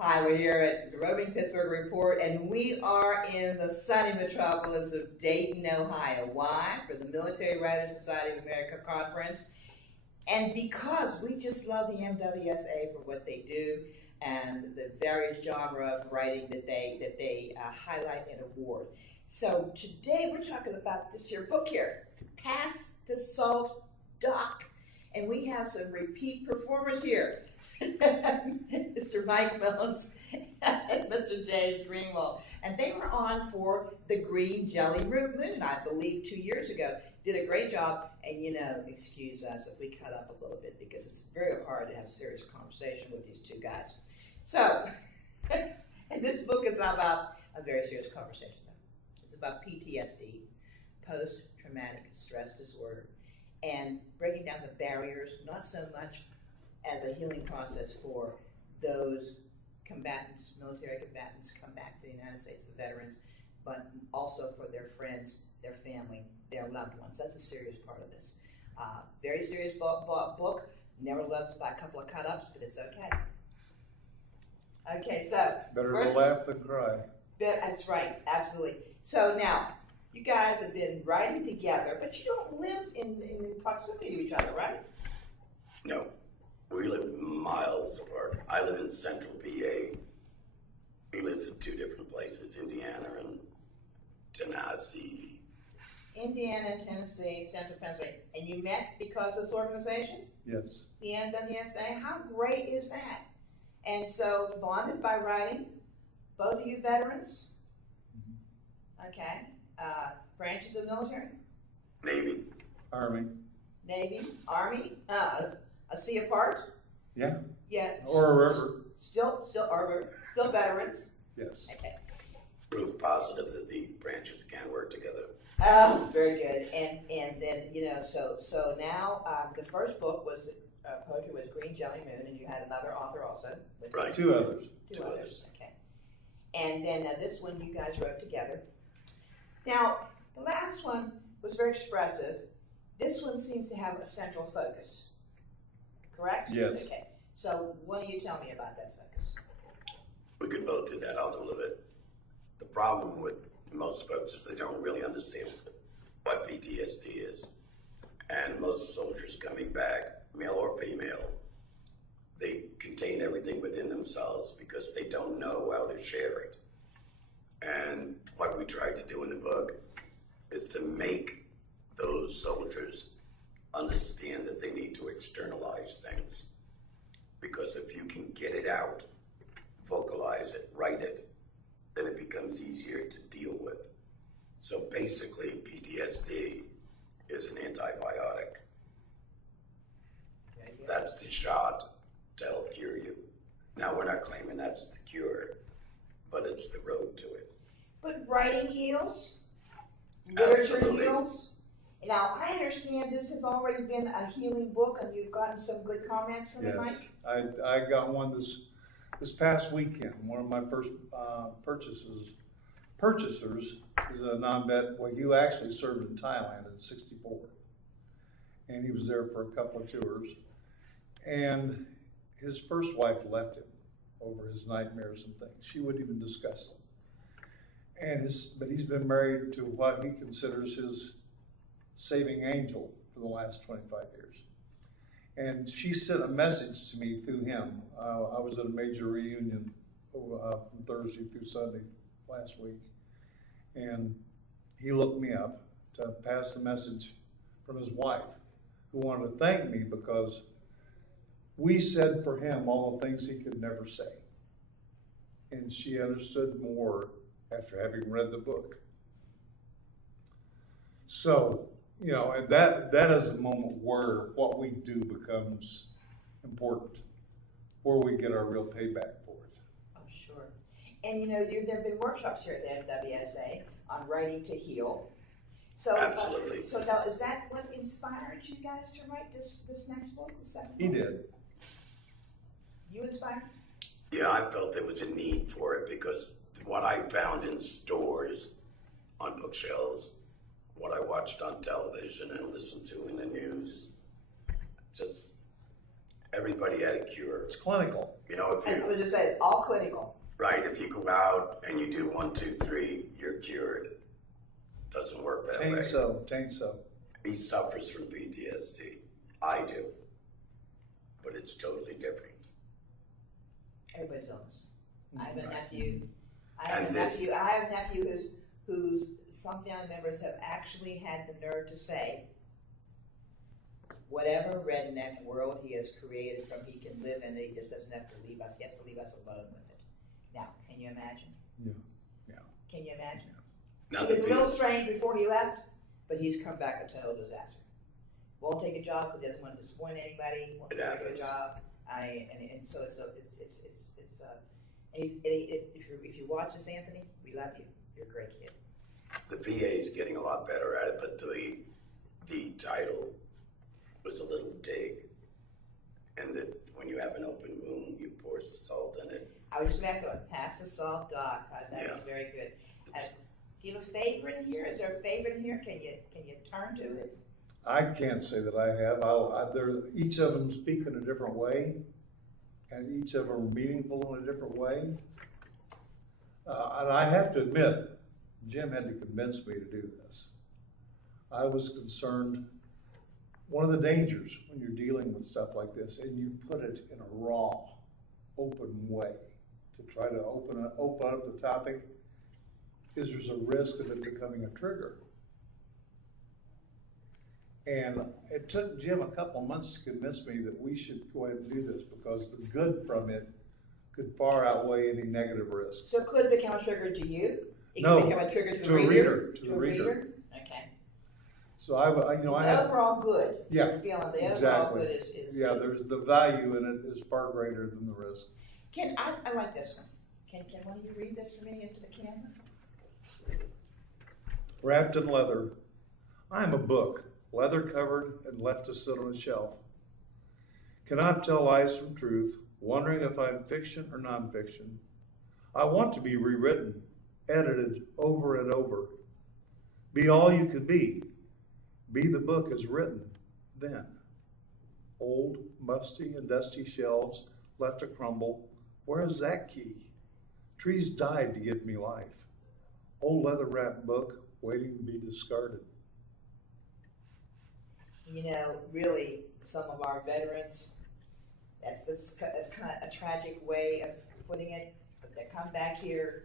Hi, we're here at the Roving Pittsburgh Report, and we are in the sunny metropolis of Dayton, Ohio. Why? For the Military Writers Society of America Conference, and because we just love the MWSA for what they do and the various genre of writing that they highlight and award. So today we're talking about this here book here, Pass the Salt Doc, and we have some repeat performers here. Mr. Mike Millens and Mr. James Greenwald. And they were on for the Green Jelly Moon, I believe, 2 years ago. Did a great job. And, excuse us if we cut up a little bit because it's very hard to have serious conversation with these two guys. So, and this book is about a very serious conversation, though. It's about PTSD, post-traumatic stress disorder, and breaking down the barriers, not so much as a healing process for those combatants, military combatants, come back to the United States, the veterans, but also for their friends, their family, their loved ones. That's a serious part of this. Very serious book, nevertheless by a couple of cut-ups, but it's okay. Okay, so. Better to laugh than cry. That's right, absolutely. So now, you guys have been writing together, but you don't live in proximity to each other, right? No. We live miles apart. I live in central PA. He lives in two different places, Indiana and Tennessee. Indiana, Tennessee, central Pennsylvania. And you met because of this organization? Yes. The MWSA? How great is that? And so, bonded by writing, both of you veterans? Okay. Branches of the military? Navy. Army. Navy, Army, a sea apart? Yeah. Yeah. Or a river. Still veterans? Yes. Okay. Proof positive that the branches can work together. Oh, very good. And then, so now the first book was poetry was Green Jelly Moon, and you had another author also. Right. Two others. Two others. Okay. And then this one you guys wrote together. Now, the last one was very expressive. This one seems to have a central focus. Correct? Yes. Okay. So what do you tell me about that focus? We could both do that. I'll do a little bit. The problem with most folks is they don't really understand what PTSD is. And most soldiers coming back, male or female, they contain everything within themselves because they don't know how to share it. And what we tried to do in the book is to make those soldiers understand that they need to externalize things. Because if you can get it out, vocalize it, write it, then it becomes easier to deal with. So basically, PTSD is an antibiotic. That's the shot to help cure you. Now, we're not claiming that's the cure, but it's the road to it. But writing heals? Literature Absolutely. heals? Now, I understand this has already been a healing book, and you've gotten some good comments from it, Yes. Mike? I got one this past weekend. One of my first purchasers is a non-vet. Well, he actually served in Thailand at 64. And he was there for a couple of tours. And his first wife left him over his nightmares and things. She wouldn't even discuss them. But he's been married to what he considers his saving angel for the last 25 years. And she sent a message to me through him. I was at a major reunion from Thursday through Sunday last week. And he looked me up to pass the message from his wife, who wanted to thank me because we said for him all the things he could never say. And she understood more after having read the book. So, and that is a moment where what we do becomes important, where we get our real payback for it. Oh, sure. And there have been workshops here at the MWSA on writing to heal. So, Absolutely. So now, is that what inspired you guys to write this next book, the second book? He did. You inspired? Yeah, I felt there was a need for it because what I found in stores, on bookshelves, what I watched on television and listened to in the news, just everybody had a cure. It's clinical. You know, I was just saying, all clinical. right, if you go out and you do 1, 2, 3, you're cured. Doesn't work that way. Tain't so. He suffers from PTSD. I do. But it's totally different. Everybody's illness. I have a Right. nephew. I And have this- a nephew whose some family members have actually had the nerve to say, whatever redneck world he has created from he can live in it, he just doesn't have to leave us. He has to leave us alone with it. Now, can you imagine? Yeah. Can you imagine? Now, He was the a little thing- strange before he left, but he's come back a total disaster. Won't take a job because he doesn't want to disappoint anybody. Won't take a good happens. job. And so if you watch this, Anthony, we love you. You're a great kid. the VA is getting a lot better at it, but the title was a little dig. And that when you have an open wound, you pour salt in it. I was just going to thought, pass the salt, Doc. That was very good. Do you have a favorite in here? Is there a favorite in here? Can you turn to it? I can't say that I have. Each of them speak in a different way, and each of them are meaningful in a different way. And I have to admit, Jim had to convince me to do this. I was concerned, one of the dangers when you're dealing with stuff like this, and you put it in a raw, open way to try to open up the topic, is there's a risk of it becoming a trigger. And it took Jim a couple of months to convince me that we should go ahead and do this because the good from it could far outweigh any negative risk. So could it become a trigger to you? It No, could become a trigger to a reader. To a reader? Okay. So I The overall good. Yeah, You're feeling the overall exactly. good is Yeah, there's the value in it is far greater than the risk. I like this one. Can one of you read this to me into the camera? Wrapped in leather, I am a book, leather covered and left to sit on a shelf. Cannot tell lies from truth, wondering if I'm fiction or nonfiction. I want to be rewritten, edited over and over. Be all you could be. Be the book as written then. Old, musty, and dusty shelves left to crumble. Where is that key? Trees died to give me life. Old leather-wrapped book waiting to be discarded. You know, really, some of our veterans, that's kind of a tragic way of putting it, but they come back here,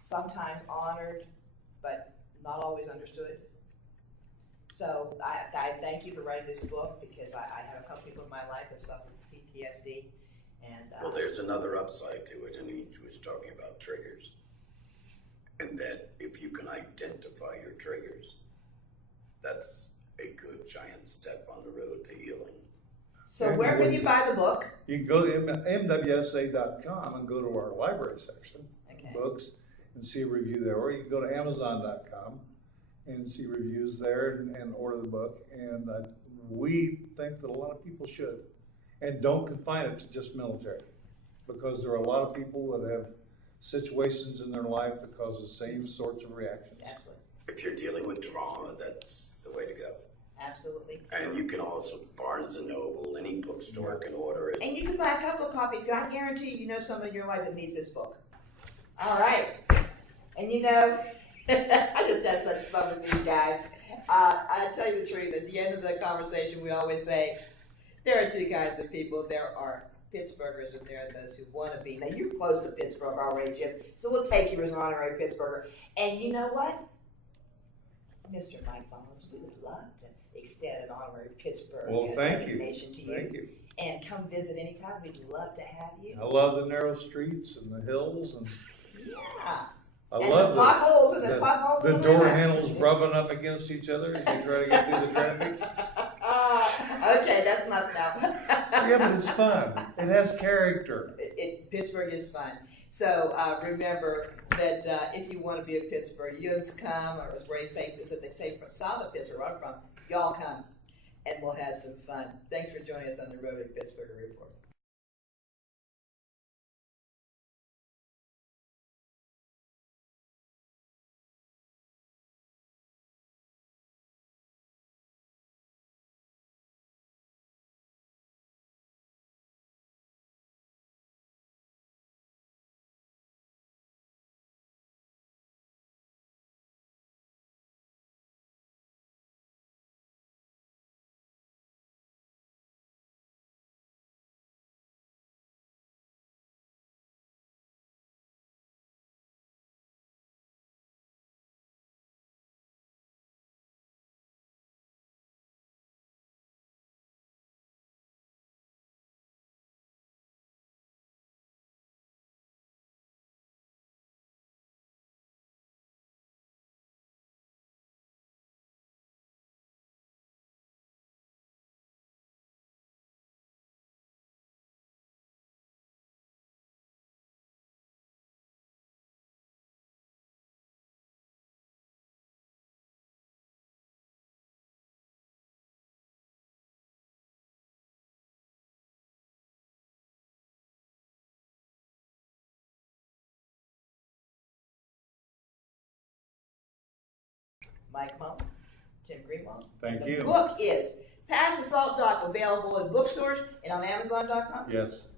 sometimes honored, but not always understood. So I thank you for writing this book because I have a couple people in my life that suffer from PTSD. And Well, there's another upside to it, and he was talking about triggers. And that if you can identify your triggers, that's a good giant step on the road to healing. so where can you buy the book? You can go to mwsa.com and go to our library section, Okay. books, and see a review there. Or you can go to amazon.com and see reviews there and order the book. And we think that a lot of people should. And don't confine it to just military, because there are a lot of people that have situations in their life that cause the same sorts of reactions. Absolutely. If you're dealing with trauma, that's the way to go. Absolutely. And you can also, Barnes & Noble, any bookstore can order it. And you can buy a couple of copies, because I guarantee you know someone in your life that needs this book. All right. And you know, I just had such fun with these guys. I tell you the truth, at the end of the conversation, we always say, there are two kinds of people. There are Pittsburghers and there are those who want to be. Now, you're close to Pittsburgh already, Jim, so we'll take you as an honorary Pittsburgher. And you know what? Mr. Mike Bonds, we would love to extend an honorary Pittsburgh Thank you. designation to you. Thank you. And come visit anytime. We'd love to have you. I love the narrow streets and the hills, and Yeah. I And love the potholes and the potholes. the in door winter. handles rubbing up against each other as you try to get through the traffic. Okay, that's enough now. Yeah, but it's fun. It has character. Pittsburgh is fun. So remember that if you want to be a Pittsburgh, yous come, or as Ray say, as they say from south of Pittsburgh, where I'm from, y'all come, and we'll have some fun. Thanks for joining us on the Road to Pittsburgh Report. Mike Mullin, Tim Greenwald. Thank and you. The book is Pass the Salt Doc, available in bookstores and on Amazon.com. Yes.